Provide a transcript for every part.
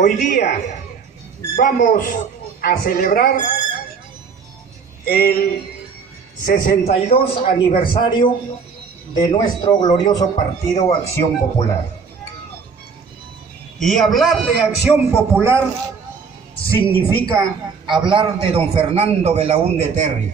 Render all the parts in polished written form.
Hoy día vamos a celebrar el 62 aniversario de nuestro glorioso partido Acción Popular. Y hablar de Acción Popular significa hablar de don Fernando Belaúnde Terry.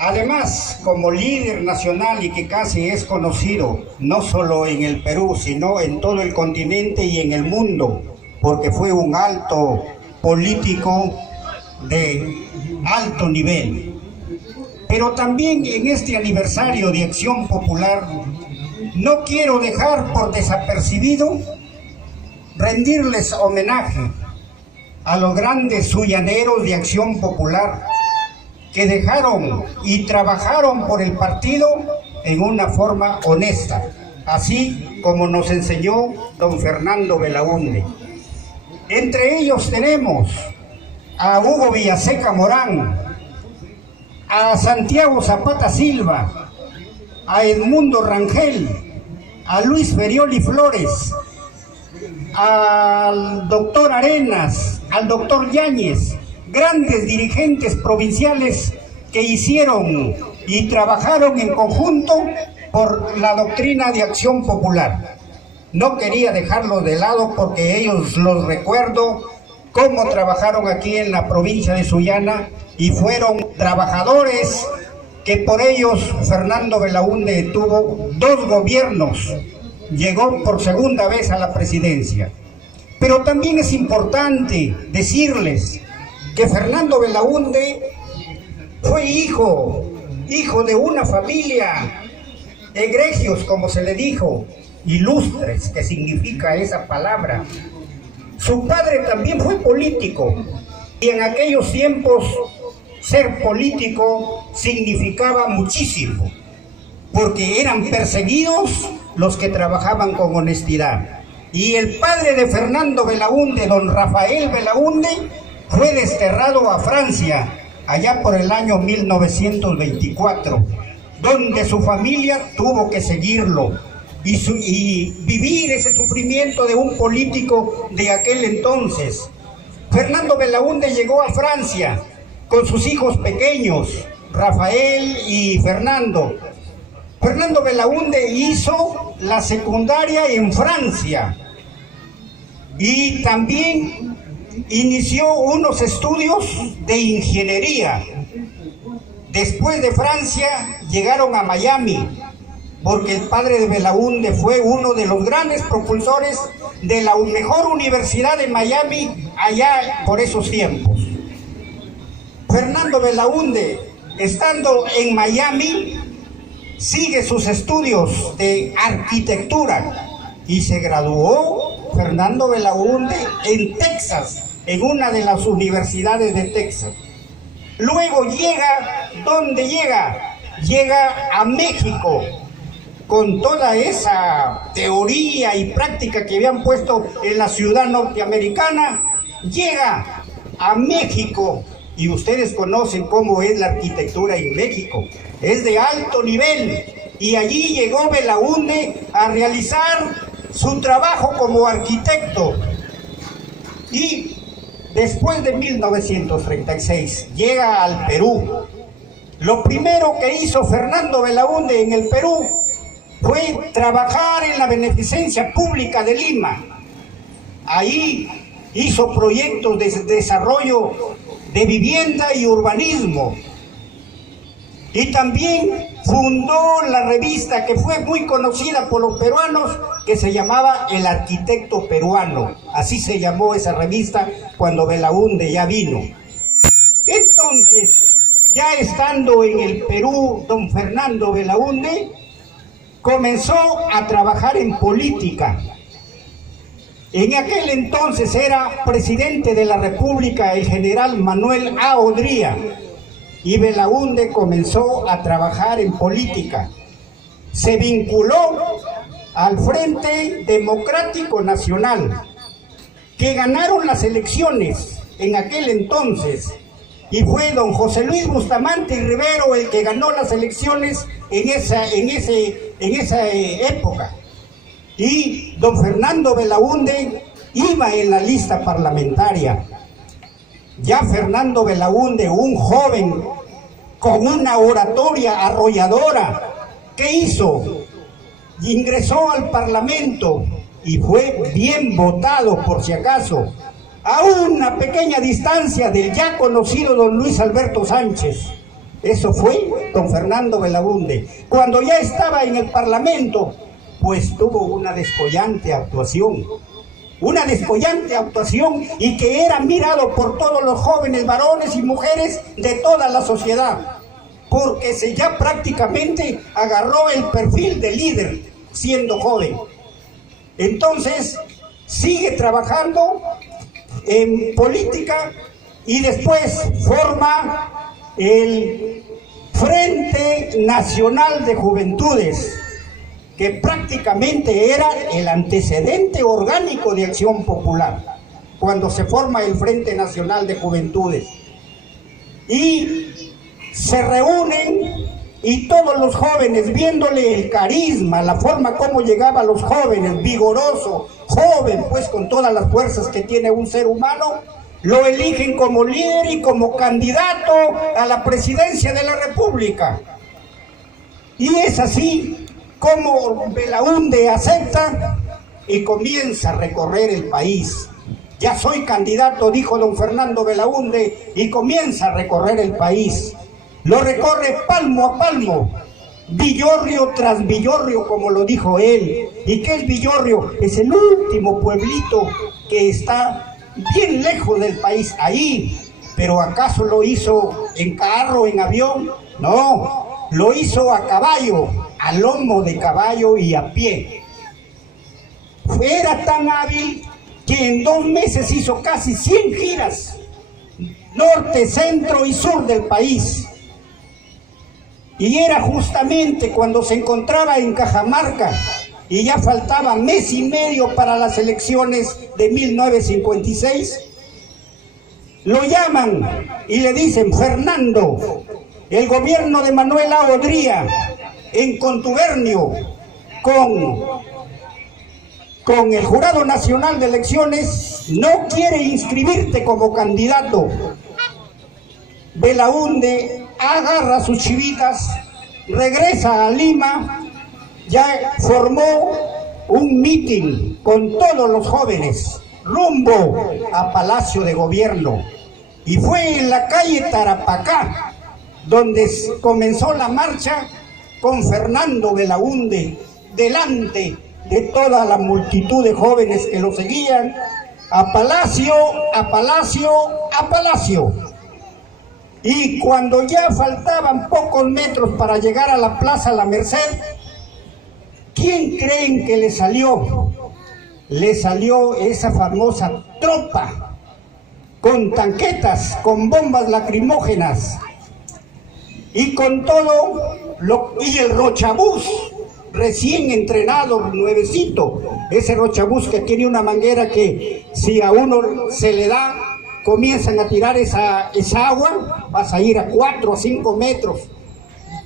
Además, como líder nacional y que casi es conocido, no solo en el Perú, sino en todo el continente y en el mundo, porque fue un alto político de alto nivel. Pero también en este aniversario de Acción Popular, no quiero dejar por desapercibido rendirles homenaje a los grandes suyaneros de Acción Popular que dejaron y trabajaron por el partido en una forma honesta, así como nos enseñó don Fernando Belaúnde. Entre ellos tenemos a Hugo Villaseca Morán, a Santiago Zapata Silva, a Edmundo Rangel, a Luis Ferioli Flores, al doctor Arenas, al doctor Yáñez, grandes dirigentes provinciales que hicieron y trabajaron en conjunto por la doctrina de Acción Popular. No quería dejarlos de lado porque ellos los recuerdo cómo trabajaron aquí en la provincia de Sullana y fueron trabajadores que por ellos Fernando Belaúnde tuvo 2 gobiernos, llegó por segunda vez a la presidencia. Pero también es importante decirles que Fernando Belaúnde fue hijo de una familia egregios, como se le dijo, ilustres, que significa esa palabra. Su padre también fue político, y en aquellos tiempos ser político significaba muchísimo, porque eran perseguidos los que trabajaban con honestidad. Y el padre de Fernando Belaúnde, don Rafael Belaúnde, fue desterrado a Francia, allá por el año 1924, donde su familia tuvo que seguirlo y vivir ese sufrimiento de un político de aquel entonces. Fernando Belaúnde llegó a Francia con sus hijos pequeños, Rafael y Fernando. Fernando Belaúnde hizo la secundaria en Francia y también inició unos estudios de ingeniería. Después de Francia llegaron a Miami, porque el padre de Belaúnde fue uno de los grandes propulsores de la mejor universidad de Miami allá por esos tiempos. Fernando Belaúnde, estando en Miami, sigue sus estudios de arquitectura y se graduó Fernando Belaúnde en Texas, en una de las universidades de Texas. Luego llega, ¿dónde llega? Llega a México, con toda esa teoría y práctica que habían puesto en la ciudad norteamericana. Llega a México, y ustedes conocen cómo es la arquitectura en México, es de alto nivel, y allí llegó Belaúnde a realizar su trabajo como arquitecto. Y después de 1936 llega al Perú. Lo primero que hizo Fernando Belaúnde en el Perú fue trabajar en la beneficencia pública de Lima. Ahí hizo proyectos de desarrollo de vivienda y urbanismo. Y también fundó la revista que fue muy conocida por los peruanos, que se llamaba El Arquitecto Peruano. Así se llamó esa revista cuando Belaúnde ya vino. Entonces, ya estando en el Perú, don Fernando Belaúnde comenzó a trabajar en política. En aquel entonces era presidente de la República el general Manuel A. Odría, y Belaúnde comenzó a trabajar en política. Se vinculó al Frente Democrático Nacional, que ganaron las elecciones en aquel entonces, y fue don José Luis Bustamante y Rivero el que ganó las elecciones en esa época. Y don Fernando Belaúnde iba en la lista parlamentaria. Ya Fernando Belaúnde, un joven con una oratoria arrolladora, ¿qué hizo? Ingresó al Parlamento y fue bien votado, por si acaso, a una pequeña distancia del ya conocido don Luis Alberto Sánchez. Eso fue don Fernando Belaúnde. Cuando ya estaba en el Parlamento, pues tuvo una descollante actuación. Una descollante actuación, y que era mirado por todos los jóvenes varones y mujeres de toda la sociedad, porque ya prácticamente agarró el perfil de líder siendo joven. Entonces sigue trabajando en política y después forma el Frente Nacional de Juventudes, que prácticamente era el antecedente orgánico de Acción Popular, cuando se forma el Frente Nacional de Juventudes. Y se reúnen, y todos los jóvenes, viéndole el carisma, la forma como llegaba a los jóvenes, vigoroso, joven, pues con todas las fuerzas que tiene un ser humano, lo eligen como líder y como candidato a la presidencia de la República. Y es así como Belaúnde acepta y comienza a recorrer el país. Ya soy candidato, dijo don Fernando Belaúnde, y comienza a recorrer el país. Lo recorre palmo a palmo, villorrio tras villorrio, como lo dijo él. ¿Y qué es Villorrio? Es el último pueblito que está bien lejos del país, ahí. ¿Pero acaso lo hizo en carro, en avión? No, lo hizo a caballo, a lomo de caballo y a pie. Era tan hábil que en 2 meses hizo casi 100 giras, norte, centro y sur del país. Y era justamente cuando se encontraba en Cajamarca y ya faltaba mes y medio para las elecciones de 1956, lo llaman y le dicen: Fernando, el gobierno de Manuel A. Odría, en contubernio con el Jurado Nacional de Elecciones, no quiere inscribirte como candidato. Belaúnde agarra sus chivitas, regresa a Lima, ya formó un mitin con todos los jóvenes rumbo a Palacio de Gobierno, y fue en la calle Tarapacá donde comenzó la marcha con Fernando Belaúnde delante de toda la multitud de jóvenes que lo seguían, a Palacio, a Palacio, a Palacio. Y cuando ya faltaban pocos metros para llegar a la Plaza La Merced, ¿quién creen que le salió? Le salió esa famosa tropa con tanquetas, con bombas lacrimógenas y con todo y el rochabús recién entrenado, nuevecito, ese rochabús que tiene una manguera que si a uno se le da, comienzan a tirar esa agua, vas a ir a 4 o 5 metros,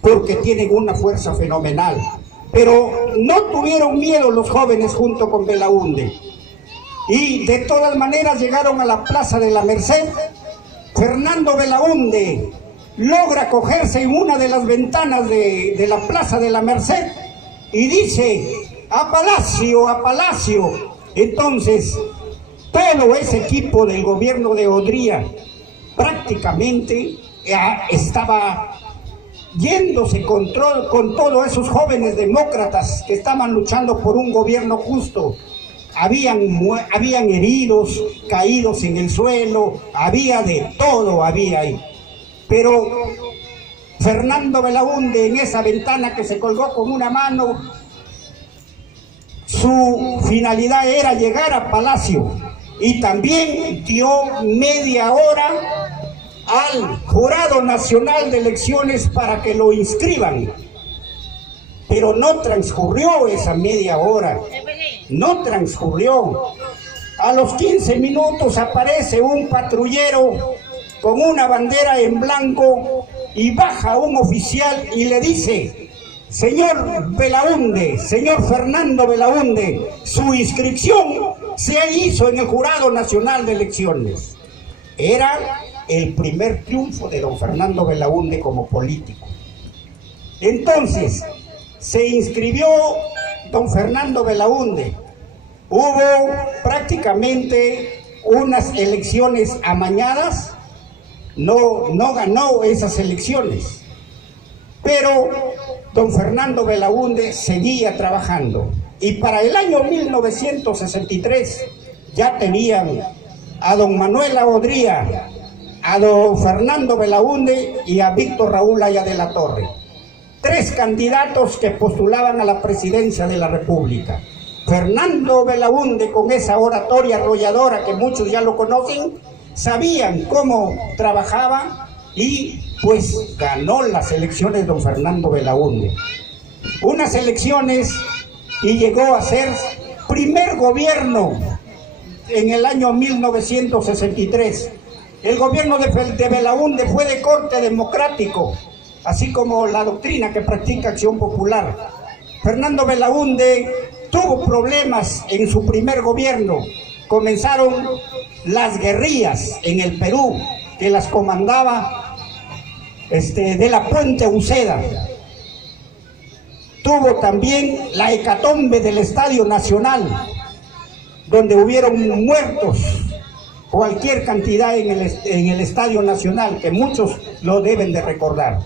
porque tienen una fuerza fenomenal. Pero no tuvieron miedo los jóvenes junto con Belaúnde, y de todas maneras llegaron a la Plaza de la Merced. Fernando Belaúnde logra cogerse en una de las ventanas de la Plaza de la Merced y dice: a Palacio, a Palacio. Entonces todo ese equipo del gobierno de Odría prácticamente estaba yéndose con todos esos jóvenes demócratas que estaban luchando por un gobierno justo. Habían heridos, caídos en el suelo, había de todo, había ahí. Pero Fernando Belaúnde, en esa ventana que se colgó con una mano, su finalidad era llegar a Palacio, y también dio media hora al Jurado Nacional de Elecciones para que lo inscriban. Pero no transcurrió esa media hora, no transcurrió. A los 15 minutos aparece un patrullero con una bandera en blanco y baja un oficial y le dice: señor Belaúnde, señor Fernando Belaúnde, su inscripción se hizo en el Jurado Nacional de Elecciones. Era el primer triunfo de don Fernando Belaúnde como político. Entonces, se inscribió don Fernando Belaúnde. Hubo prácticamente unas elecciones amañadas, no ganó esas elecciones, pero don Fernando Belaúnde seguía trabajando. Y para el año 1963 ya tenían a don Manuel Aodría, a don Fernando Belaúnde y a Víctor Raúl Haya de la Torre. 3 candidatos que postulaban a la presidencia de la República. Fernando Belaúnde, con esa oratoria arrolladora que muchos ya lo conocen, sabían cómo trabajaba y pues ganó las elecciones don Fernando Belaúnde. Unas elecciones y llegó a ser primer gobierno en el año 1963. El gobierno de Belaúnde fue de corte democrático, así como la doctrina que practica Acción Popular. Fernando Belaúnde tuvo problemas en su primer gobierno. Comenzaron las guerrillas en el Perú, que las comandaba de la Puente Uceda. Tuvo también la hecatombe del Estadio Nacional, donde hubieron muertos, cualquier cantidad en el Estadio Nacional, que muchos lo deben de recordar.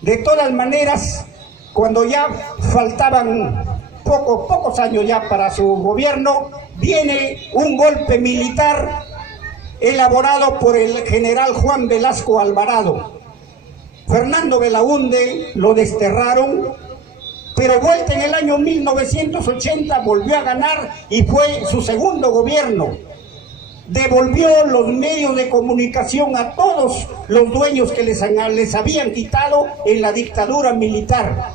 De todas maneras, cuando ya faltaban pocos años ya para su gobierno, viene un golpe militar elaborado por el general Juan Velasco Alvarado. Fernando Belaúnde lo desterraron, pero vuelta en el año 1980 volvió a ganar y fue su segundo gobierno. Devolvió los medios de comunicación a todos los dueños que les habían quitado en la dictadura militar.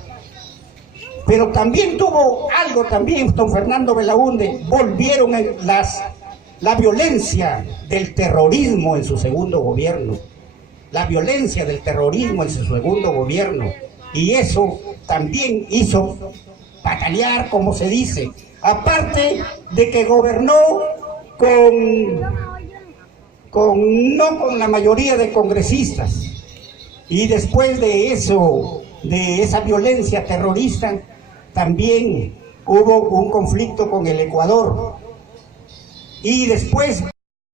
Pero también tuvo algo don Fernando Belaúnde. Volvieron la violencia del terrorismo en su segundo gobierno. La violencia del terrorismo en su segundo gobierno. Y eso también hizo patalear, como se dice. Aparte de que gobernó no con la mayoría de congresistas. Y después de eso, de esa violencia terrorista, también hubo un conflicto con el Ecuador. Y después